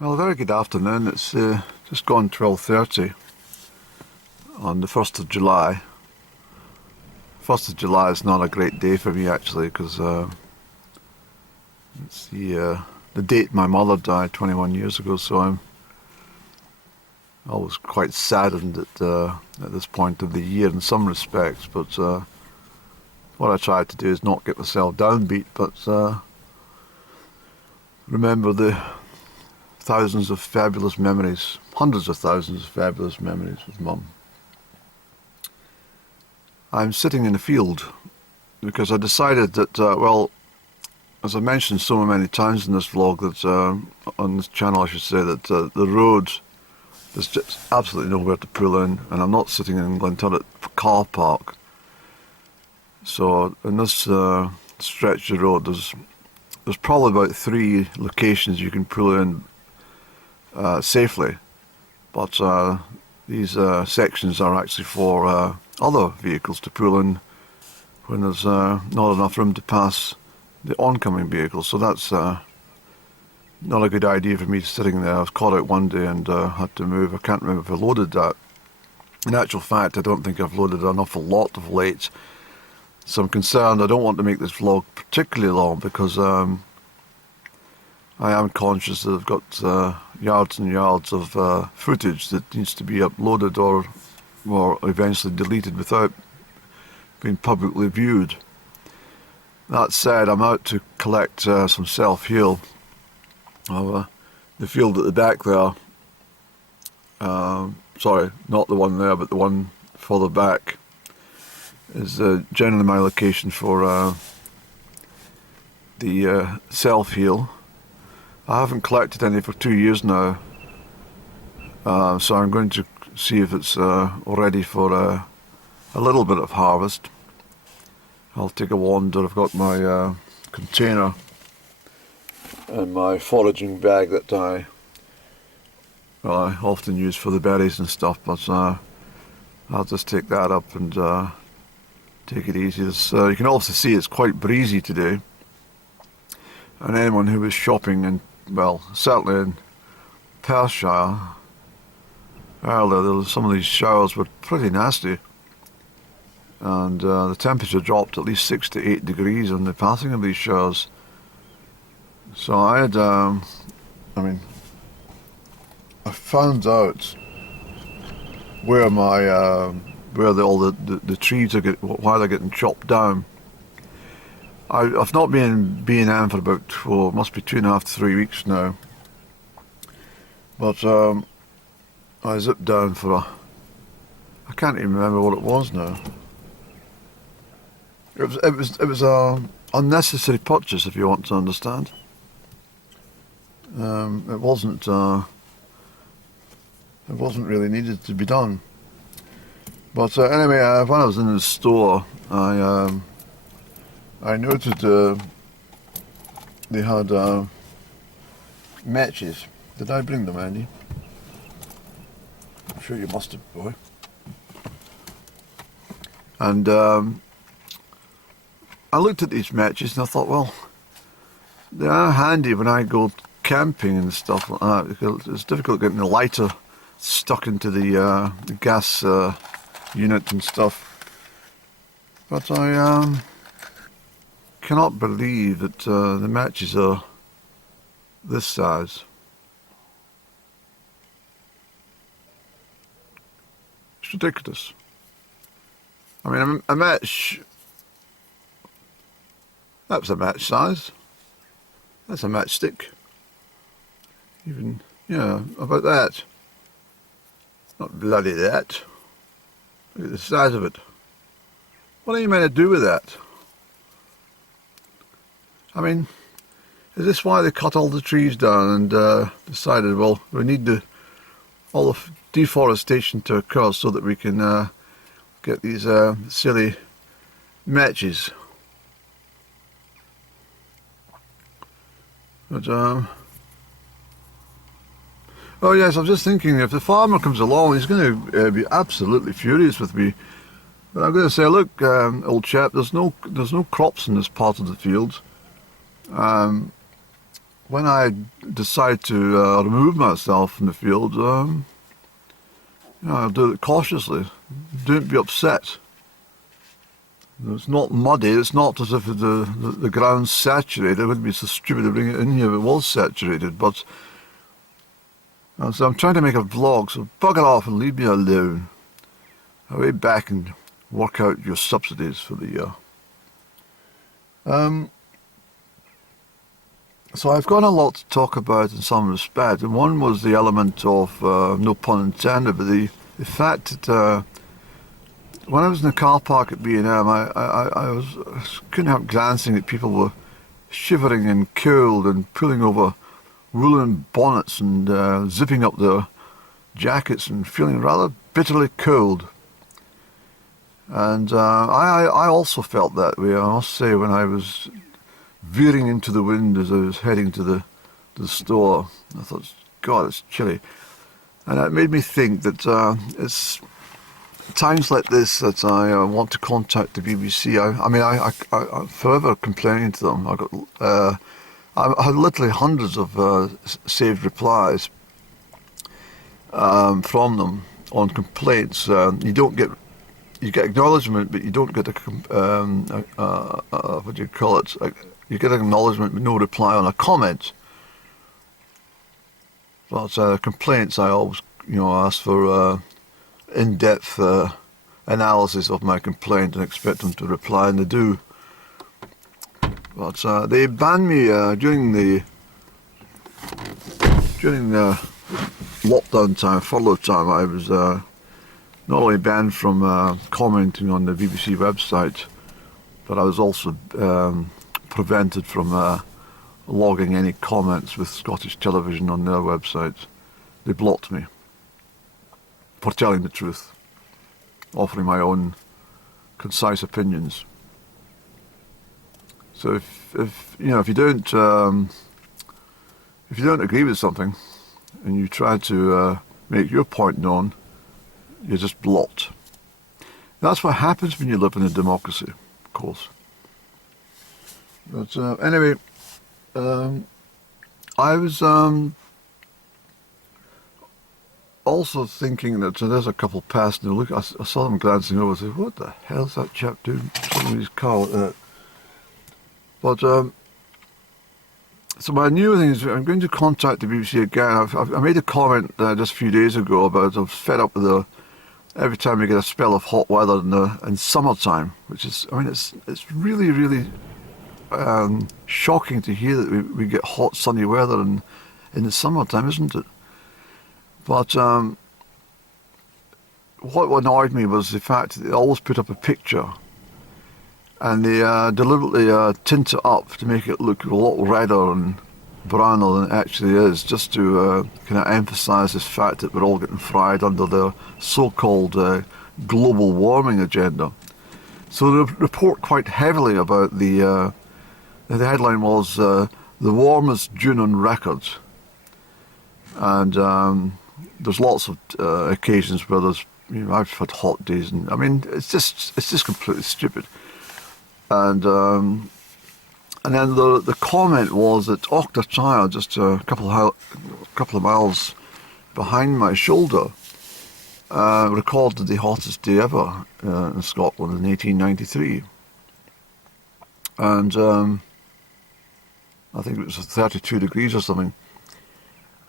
Well, a very good afternoon. It's just gone 12:30 on the 1st of July. 1st of July is not a great day for me actually, because it's the date my mother died 21 years ago, so I'm always quite saddened at this point of the year in some respects, but what I try to do is not get myself downbeat, but remember the thousands of fabulous memories, hundreds of thousands of fabulous memories with Mum. I'm sitting in a field because I decided that, well, as I mentioned so many times in this vlog, that on this channel I should say, that the road, there's just absolutely nowhere to pull in, and I'm not sitting in Glenturret car park. So in this stretch of road, there's probably about 3 locations you can pull in safely, but these sections are actually for other vehicles to pull in when there's not enough room to pass the oncoming vehicles. So that's not a good idea for me sitting there. I was caught out one day and had to move. I can't remember if I loaded that. In actual fact, I don't think I've loaded an awful lot of late, so I'm concerned. I don't want to make this vlog particularly long because I am conscious that I've got yards and yards of footage that needs to be uploaded or eventually deleted without being publicly viewed. That said, I'm out to collect some self-heal. The field at the back there, sorry, not the one there, but the one further back, is generally my location for the self-heal. I haven't collected any for 2 years now, so I'm going to see if it's ready for a little bit of harvest. I'll take a wander. I've got my container and my foraging bag that I often use for the berries and stuff, but I'll just take that up and take it easy. You can also see it's quite breezy today, and anyone who was shopping in, well, certainly in Perthshire earlier, some of these showers were pretty nasty, and the temperature dropped at least 6 to 8 degrees on the passing of these showers. So I had, I found out where all the trees are why they're getting chopped down. I've not been in B&M for about, must be 2.5 to 3 weeks now. But I zipped down for I can't even remember what it was now. It was a unnecessary purchase, if you want to understand. It wasn't really needed to be done. But anyway, when I was in the store, I noted they had matches. Did I bring them, Andy? I'm sure you must have, boy. And I looked at these matches and I thought, well, they are handy when I go camping and stuff like that, because it's difficult getting the lighter stuck into the gas unit and stuff. But I cannot believe that the matches are this size. It's ridiculous. I mean, a match, that's a match size. That's a matchstick. Even, yeah, about that. Not bloody that. Look at the size of it. What are you meant to do with that? I mean, is this why they cut all the trees down and decided, well, we need all the deforestation to occur so that we can get these silly matches? But oh yes, I was just thinking, if the farmer comes along, he's going to be absolutely furious with me. But I'm going to say, look, old chap, there's no crops in this part of the field. when I decide to remove myself from the field, I'll do it cautiously. Don't be upset. It's not muddy. It's not as if the ground's saturated. It wouldn't be so stupid to bring it in here if it was saturated. But so I'm trying to make a vlog, so bugger off and leave me alone. I'll be back and work out your subsidies for the year. So I've got a lot to talk about in some respect, and one was the element of, no pun intended, but the fact that when I was in the car park at B&M, I couldn't help glancing at people were shivering and cold and pulling over woolen bonnets and zipping up their jackets and feeling rather bitterly cold. And I also felt that way, I must say, when I was veering into the wind as I was heading to the store. I thought, God, it's chilly. And it made me think that it's times like this that I want to contact the BBC. I'm forever complaining to them. I had literally hundreds of saved replies from them on complaints. You get acknowledgement, but you don't get what do you call it? You get acknowledgement but no reply on a comment. But complaints, I always, ask for in-depth analysis of my complaint and expect them to reply, and they do. But they banned me during the lockdown time, furlough time. I was not only banned from commenting on the BBC website, but I was also prevented from logging any comments with Scottish Television on their website. They blocked me for telling the truth, offering my own concise opinions. So if you don't agree with something and you try to make your point known, you're just blocked. That's what happens when you live in a democracy, of course. But anyway, I was also thinking that there's a couple passing. Look, I saw them glancing over. I said, "What the hell's that chap doing? Somebody's car like that." But so my new thing is I'm going to contact the BBC again. I made a comment just a few days ago about I'm fed up with every time we get a spell of hot weather in summertime, which is, it's really, really shocking to hear that we get hot, sunny weather in the summertime, isn't it? But what annoyed me was the fact that they always put up a picture and they deliberately tint it up to make it look a lot redder and browner than it actually is, just to kind of emphasise this fact that we're all getting fried under their so-called global warming agenda. So they report quite heavily about the headline was the warmest June on record, and there's lots of occasions where there's, I've had hot days, and it's just completely stupid. And then the comment was that Auchtertyre, just a couple of miles behind my shoulder, recorded the hottest day ever in Scotland in 1893, and I think it was 32 degrees or something.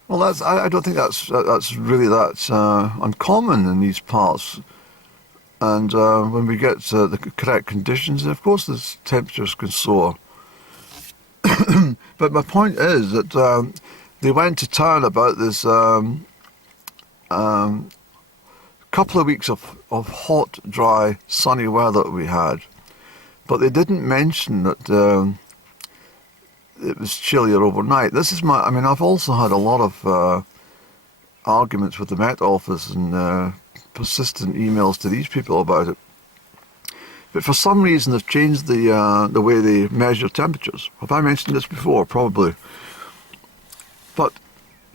Well, I don't think that's really that uncommon in these parts. And when we get the correct conditions, of course, the temperatures can soar. But my point is that they went to town about this couple of weeks of hot, dry, sunny weather that we had. But they didn't mention that it was chillier overnight. This is I've also had a lot of arguments with the Met Office and persistent emails to these people about it. But for some reason they've changed the way they measure temperatures. Have I mentioned this before? Probably. But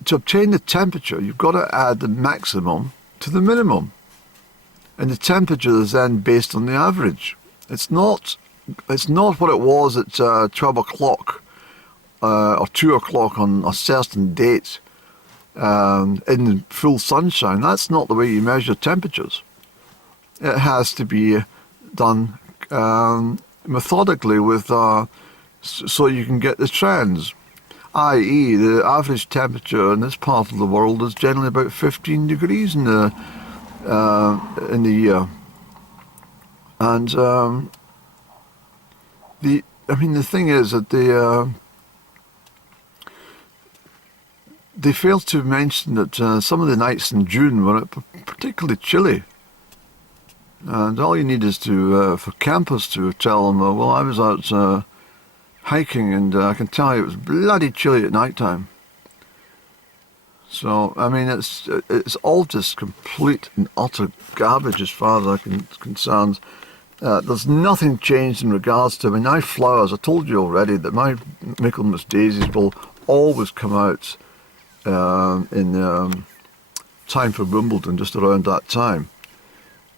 to obtain the temperature, you've got to add the maximum to the minimum. And the temperature is then based on the average. It's not what it was at 12 o'clock or 2 o'clock on a certain date in full sunshine, that's not the way you measure temperatures. It has to be done methodically with so you can get the trends, i.e. the average temperature in this part of the world is generally about 15 degrees in the year. And the thing is that they failed to mention that some of the nights in June were particularly chilly. And all you need is for campers to tell them, well, I was out hiking and I can tell you it was bloody chilly at night time. So, I mean, it's all just complete and utter garbage as far as I'm concerned. There's nothing changed in regards to, my flowers, I told you already that my Michaelmas daisies will always come out in time for Wimbledon, just around that time.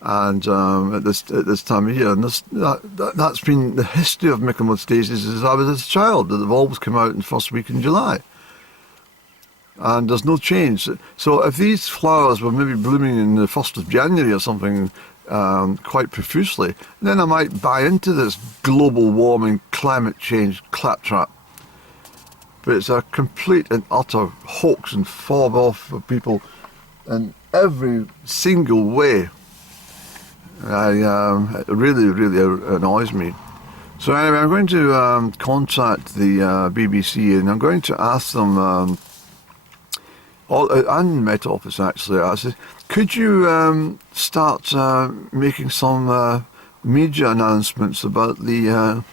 And at this time of year, and that's been the history of Michaelmas daisies since I was a child, that they've always come out in the first week in July. And there's no change. So if these flowers were maybe blooming in the 1st of January or something quite profusely, then I might buy into this global warming, climate change claptrap. But it's a complete and utter hoax and fob off for people in every single way. It really, really annoys me. So anyway, I'm going to contact the BBC and I'm going to ask them, and Met Office actually, I said, could you start making some media announcements about the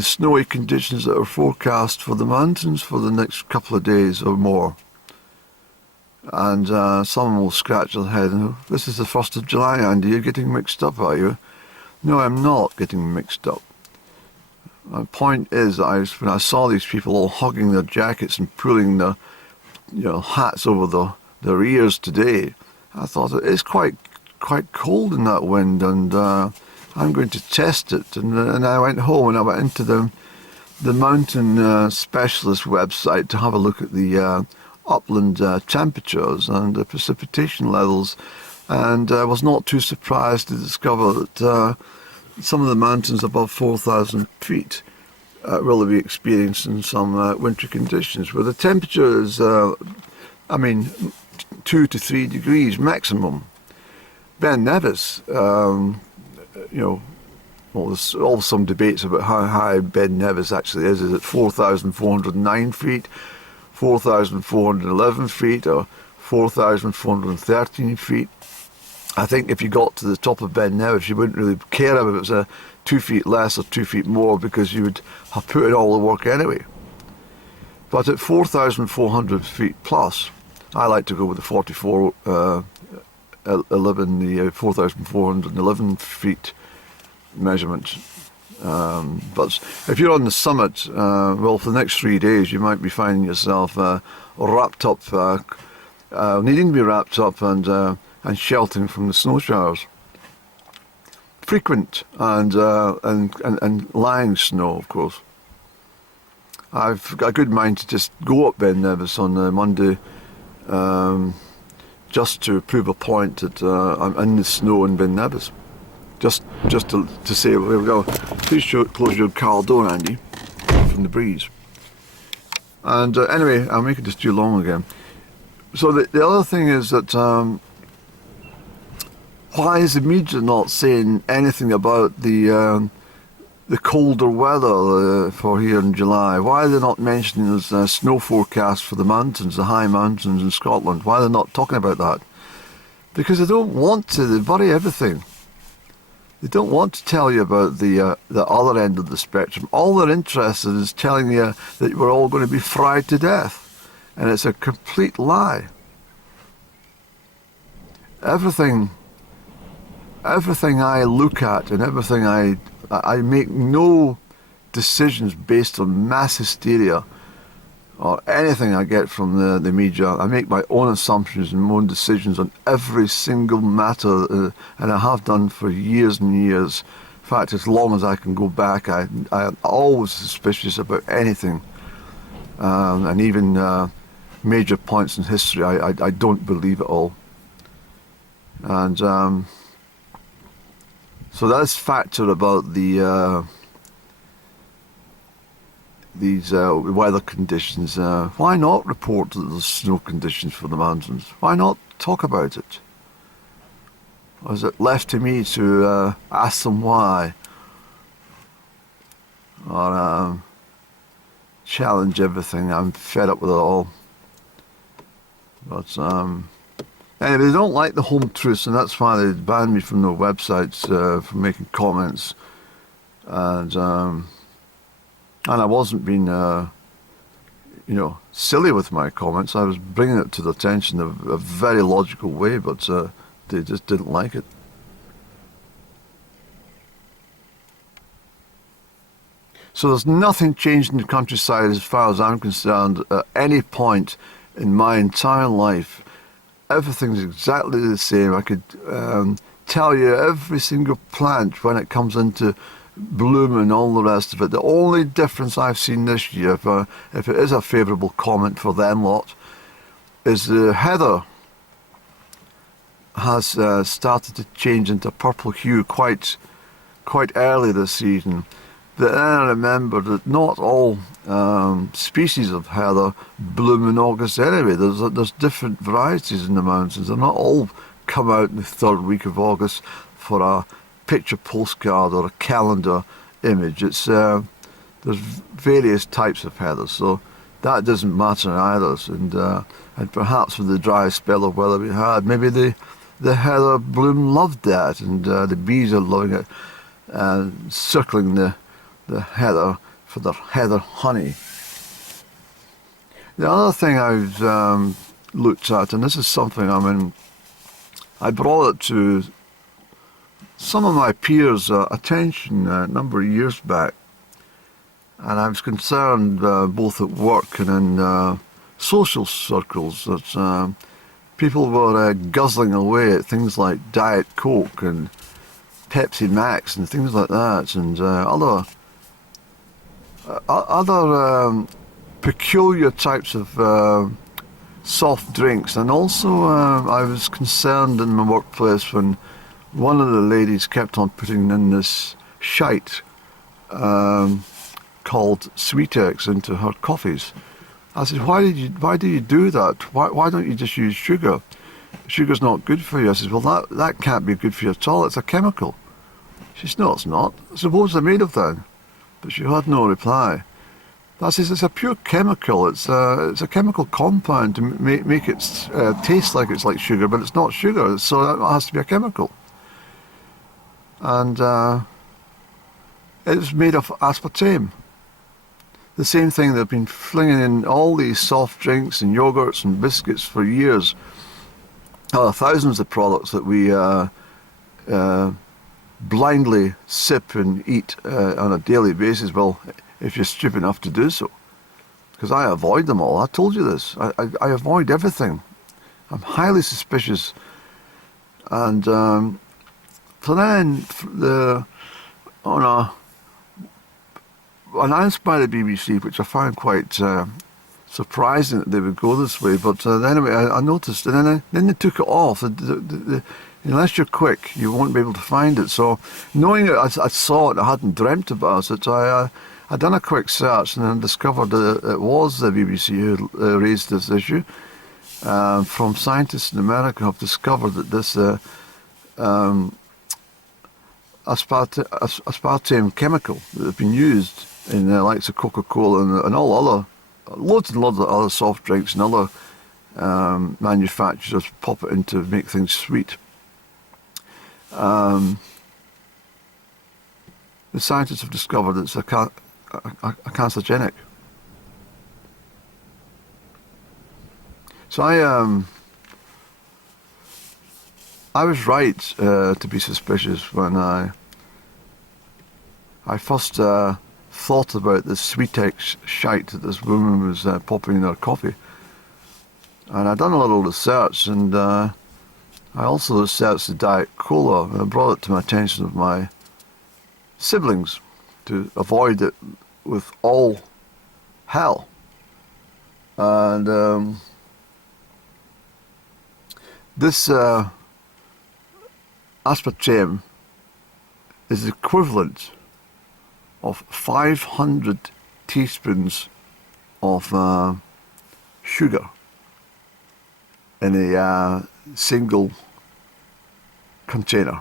snowy conditions that are forecast for the mountains for the next couple of days or more? And someone will scratch their head and, this is the 1st of July, Andy, you're getting mixed up, are you? No, I'm not getting mixed up. My point is that when I saw these people all hugging their jackets and pulling their hats over their ears today, I thought it's quite cold in that wind, and I'm going to test it. And I went home and I went into the mountain specialist website to have a look at the upland temperatures and the precipitation levels, and I was not too surprised to discover that some of the mountains above 4,000 feet will be experiencing some wintry conditions where the temperature is 2 to 3 degrees maximum. Ben Nevis, there's all some debates about how high Ben Nevis actually is. Is it 4,409 feet, 4,411 feet, or 4,413 feet? I think if you got to the top of Ben Nevis, you wouldn't really care if it was 2 feet less or 2 feet more, because you would have put in all the work anyway. But at 4,400 feet plus, I like to go with the 4,411 feet measurement. But if you're on the summit, for the next 3 days, you might be finding yourself wrapped up, needing to be wrapped up and sheltering from the snow showers. Frequent and lying snow, of course. I've got a good mind to just go up Ben Nevis on Monday, just to prove a point that I'm in the snow in Ben Nevis. Just to say, here we go. Please close your car door, Andy, from the breeze. And anyway, I'll make it just too long again. So the other thing is that why is the media not saying anything about the colder weather for here in July? Why are they not mentioning the snow forecast for the mountains, the high mountains in Scotland? Why are they not talking about that? Because they don't want to. They bury everything. They don't want to tell you about the other end of the spectrum. All they're interested in is telling you that we're all going to be fried to death. And it's a complete lie. Everything I look at and everything I make no decisions based on mass hysteria or anything I get from the media. I make my own assumptions and my own decisions on every single matter, and I have done for years and years. In fact, as long as I can go back, I'm always suspicious about anything. and even major points in history, I don't believe it all. And so this factor about these weather conditions, why not report that there's snow conditions for the mountains? Why not talk about it? Or is it left to me to ask them why? Or challenge everything? I'm fed up with it all. But anyway, they don't like the home truths, and that's why they banned me from their websites for making comments. And I wasn't being, silly with my comments. I was bringing it to the attention of a very logical way, but they just didn't like it. So there's nothing changed in the countryside as far as I'm concerned at any point in my entire life. Everything's exactly the same. I could tell you every single plant when it comes into bloom and all the rest of it. The only difference I've seen this year, if it is a favourable comment for them lot, is the heather has started to change into purple hue quite early this season. But then I remember that not all species of heather bloom in August anyway. There's different varieties in the mountains. They're not all come out in the third week of August for a picture postcard or a calendar image. It's there's various types of heather, so that doesn't matter either. And perhaps with the dry spell of weather we had, maybe the heather bloom loved that, and the bees are loving it, circling the heather for their heather honey. The other thing I've looked at, and this is something I brought it to some of my peers' attention a number of years back, and I was concerned both at work and in social circles that people were guzzling away at things like Diet Coke and Pepsi Max and things like that, and other peculiar types of soft drinks. And also I was concerned in my workplace when one of the ladies kept on putting in this shite called Sweetex into her coffees. I said, why do you do that? Why don't you just use sugar? Sugar's not good for you. I said, well, that can't be good for you at all. It's a chemical. She said, no, it's not. I said, what's it made of then? But she had no reply. I says, it's a pure chemical. It's a chemical compound to make it taste like it's like sugar, but it's not sugar, so that has to be a chemical. And it's made of aspartame. The same thing they've been flinging in all these soft drinks and yogurts and biscuits for years. Thousands of products that we blindly sip and eat on a daily basis. Well, if you're stupid enough to do so. Because I avoid them all. I told you this. I avoid everything. I'm highly suspicious. And so then, announced by the BBC, which I found quite surprising that they would go this way, but anyway, I noticed, and then they took it off. Unless you're quick, you won't be able to find it. So, knowing it, I saw it, I hadn't dreamt about it, I'd done a quick search and then discovered that it was the BBC who raised this issue. From scientists in America have discovered that this aspartame chemical that has been used in the likes of Coca-Cola and all other, loads and loads of other soft drinks and other manufacturers pop it in to make things sweet. The scientists have discovered it's a carcinogenic. So I was right to be suspicious when I first thought about this Sweetex shite that this woman was popping in her coffee. And I'd done a little research, and I also researched the Diet Cola, and I brought it to my attention of my siblings to avoid it with all hell. And this aspartame is equivalent of 500 teaspoons of sugar in a single container,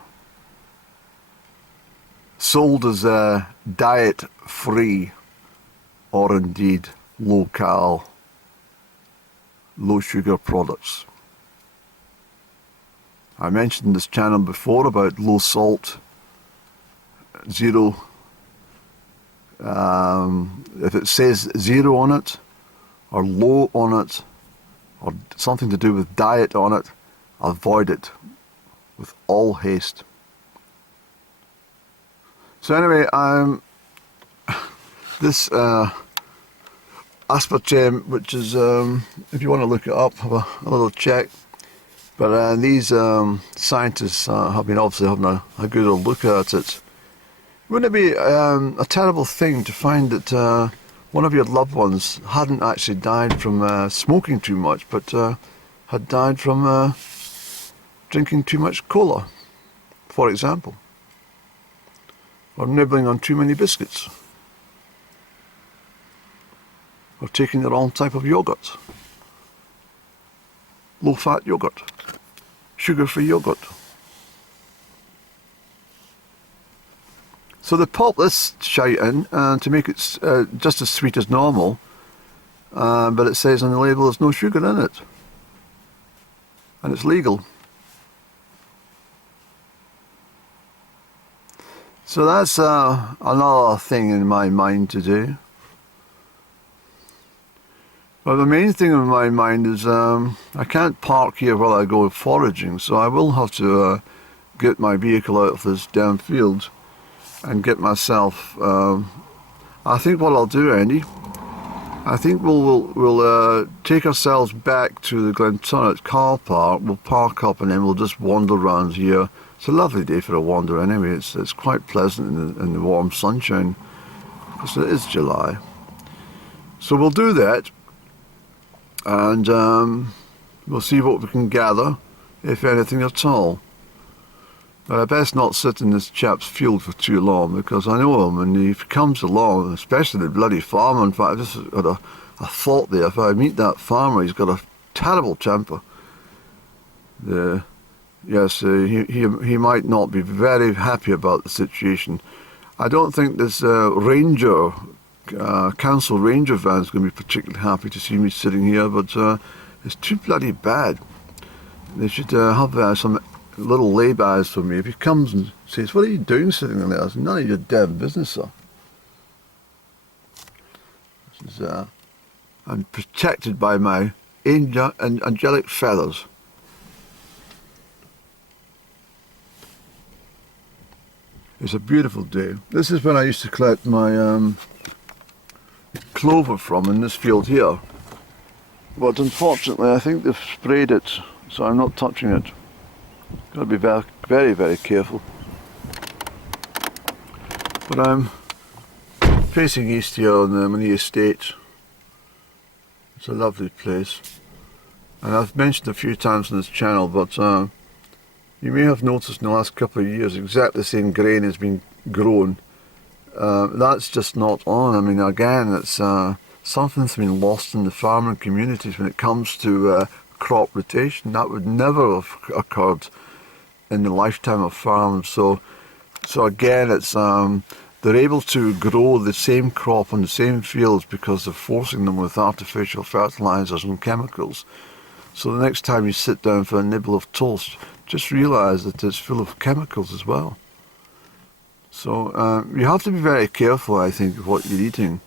sold as diet free or indeed low cal, low sugar products. I mentioned this channel before about low salt, zero. If it says zero on it, or low on it, or something to do with diet on it, avoid it with all haste. So anyway, this aspartame, which is, if you want to look it up, have a little check. But these scientists have been obviously having a good old look at it. Wouldn't it be a terrible thing to find that one of your loved ones hadn't actually died from smoking too much, but had died from drinking too much cola, for example, or nibbling on too many biscuits, or taking the wrong type of yogurt, low-fat yogurt, sugar-free yogurt. So they pop this shite in to make it just as sweet as normal, but it says on the label there's no sugar in it, and it's legal. So that's another thing in my mind to do. But the main thing in my mind is I can't park here while I go foraging, so I will have to get my vehicle out of this damn field and get myself, I think what I'll do, Andy, I think we'll take ourselves back to the Glenturret car park. We'll park up and then we'll just wander around here. It's a lovely day for a wander anyway. It's quite pleasant in the warm sunshine, because it is July. So we'll do that, and we'll see what we can gather, if anything at all. But I best not sit in this chap's field for too long, because I know him, and if he comes along, especially the bloody farmer. In fact, I just got a thought there. If I meet that farmer, he's got a terrible temper. Yes, he might not be very happy about the situation. I don't think this ranger, council ranger van is going to be particularly happy to see me sitting here, but it's too bloody bad. They should have some little laybys for me. If he comes and says, "What are you doing sitting in there?" It's none of your damn business, sir. This is, I'm protected by my angelic feathers. It's a beautiful day. This is when I used to collect my clover from, in this field here. But unfortunately, I think they've sprayed it, so I'm not touching it. Got to be very, very, very careful. But I'm facing east here on the Monzie estate. It's a lovely place, and I've mentioned a few times on this channel, but you may have noticed in the last couple of years exactly the same grain has been grown. That's just not on. I mean, again, it's something's been lost in the farming communities when it comes to crop rotation. That would never have occurred in the lifetime of farms. So again, it's they're able to grow the same crop on the same fields because they're forcing them with artificial fertilizers and chemicals. So the next time you sit down for a nibble of toast, just realize that it's full of chemicals as well. So you have to be very careful, I think, of what you're eating.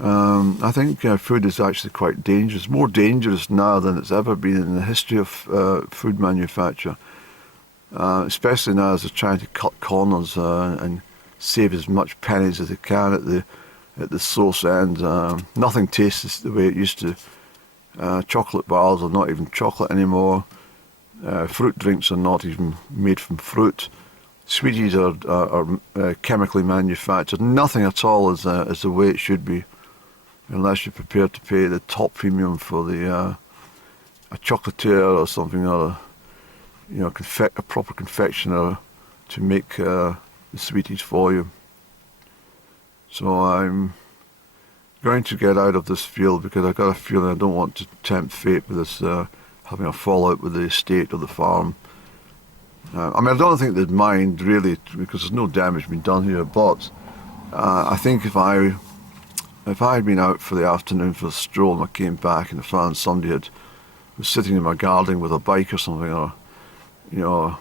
I think food is actually quite dangerous, more dangerous now than it's ever been in the history of food manufacture. Especially now as they're trying to cut corners and save as much pennies as they can at the source end. Nothing tastes the way it used to. Chocolate bars are not even chocolate anymore. Fruit drinks are not even made from fruit. Sweeties are chemically manufactured. Nothing at all is the way it should be. unless you're prepared to pay the top premium for the a chocolatier or something, or a proper confectioner to make the sweeties for you. So I'm going to get out of this field because I've got a feeling I don't want to tempt fate with this having a fallout with the estate or the farm. I mean, I don't think they'd mind really because there's no damage been done here, but I think if I had been out for the afternoon for a stroll and I came back and I found somebody was sitting in my garden with a bike or something, or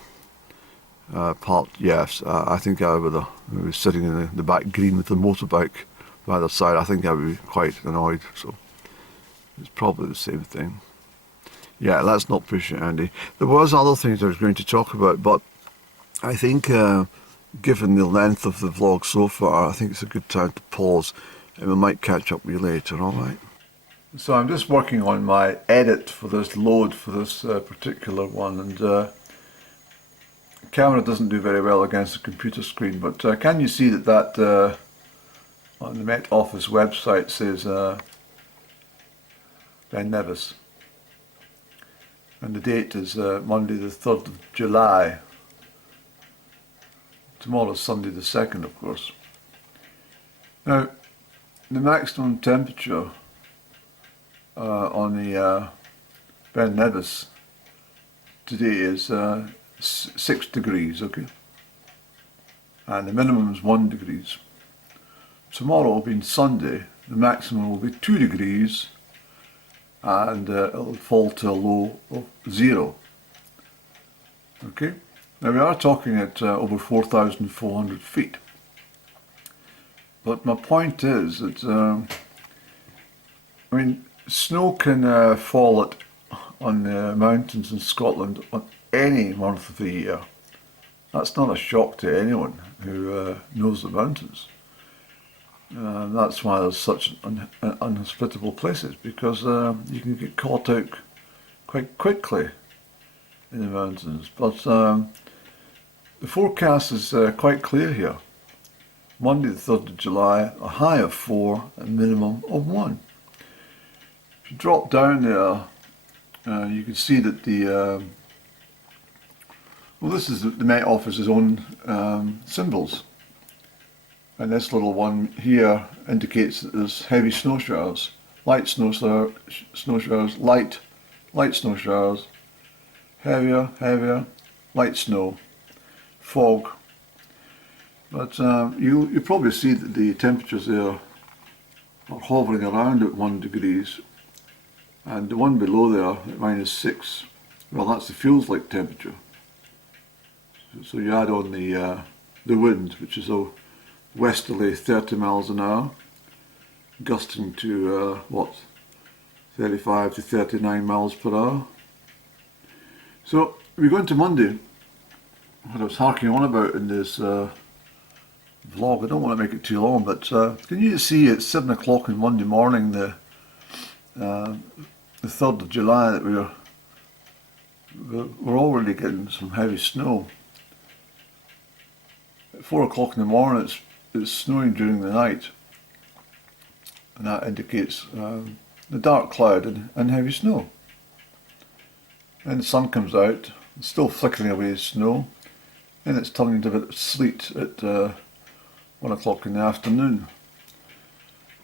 parked, yes, I think I would have was sitting in the back green with the motorbike by their side. I think I would be quite annoyed. So it's probably the same thing. Yeah, let's not push it, Andy. There was other things I was going to talk about, but I think given the length of the vlog so far, I think it's a good time to pause, and we might catch up with you later, alright? So I'm just working on my edit for this load for this particular one, and the camera doesn't do very well against the computer screen, but can you see that on the Met Office website says Ben Nevis? And the date is Monday the 3rd of July. Tomorrow's Sunday the 2nd, of course. Now, the maximum temperature on the Ben Nevis today is 6 degrees, okay? And the minimum is 1 degrees. Tomorrow, being Sunday, the maximum will be 2 degrees, and it'll fall to a low of 0. Okay, now we are talking at over 4,400 feet. But my point is that, I mean, snow can fall on the mountains in Scotland on any month of the year. That's not a shock to anyone who knows the mountains. That's why there's such unhospitable places, because you can get caught out quite quickly in the mountains. But the forecast is quite clear here. Monday the 3rd of July, a high of 4, a minimum of 1. If you drop down there, you can see that the well, this is the Met Office's own symbols. And this little one here indicates that there's heavy snow showers, light snow showers, light snow showers, heavier, light snow, fog. But you probably see that the temperatures there are hovering around at 1 degrees, and the one below there at -6, well, that's the feels like temperature. So you add on the wind, which is a westerly 30 miles an hour, gusting to 35 to 39 miles per hour. So we go into Monday. What I was harking on about in this vlog, I don't want to make it too long, but can you see at 7 o'clock on Monday morning, the 3rd of July, that we're already getting some heavy snow. At 4 o'clock in the morning it's snowing during the night, and that indicates the dark cloud and heavy snow. And the sun comes out, it's still flickering away snow, and it's turning into a bit of sleet at 1 o'clock in the afternoon.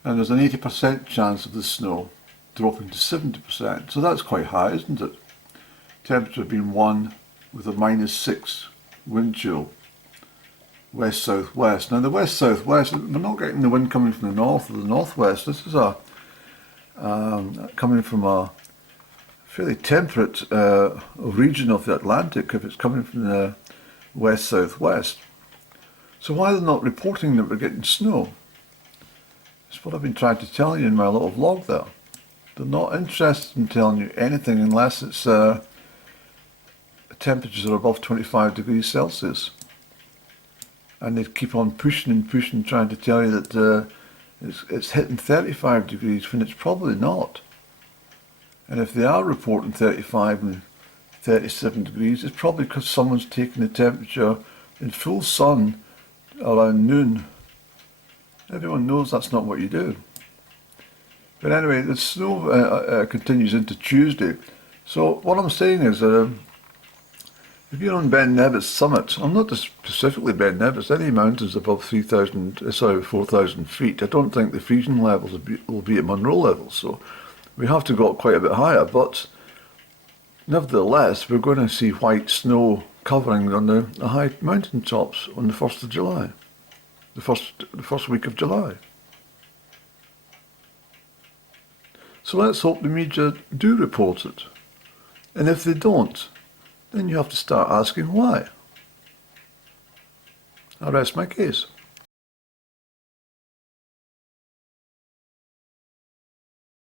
And there's an 80% chance of the snow dropping to 70%, so that's quite high, isn't it? Temperature being 1 with a -6 wind chill. West-southwest. Now the west-southwest, we're not getting the wind coming from the north or the northwest. This is coming from a fairly temperate region of the Atlantic if it's coming from the west-southwest. So why are they not reporting that we're getting snow? That's what I've been trying to tell you in my little vlog there. They're not interested in telling you anything unless it's temperatures are above 25 degrees Celsius. And they keep on pushing and pushing, trying to tell you that it's hitting 35 degrees when it's probably not. And if they are reporting 35 and 37 degrees, it's probably because someone's taking the temperature in full sun around noon. Everyone knows that's not what you do. But anyway, the snow continues into Tuesday. So what I'm saying is, if you're on Ben Nevis summit, I'm not just specifically Ben Nevis, any mountains above 4,000 feet, I don't think the freezing levels will be at Munro levels. So we have to go up quite a bit higher, but nevertheless, we're going to see white snow covering on the high mountain tops on the 1st of July, the first week of July. So let's hope the media do report it. And if they don't, then you have to start asking why. I rest my case.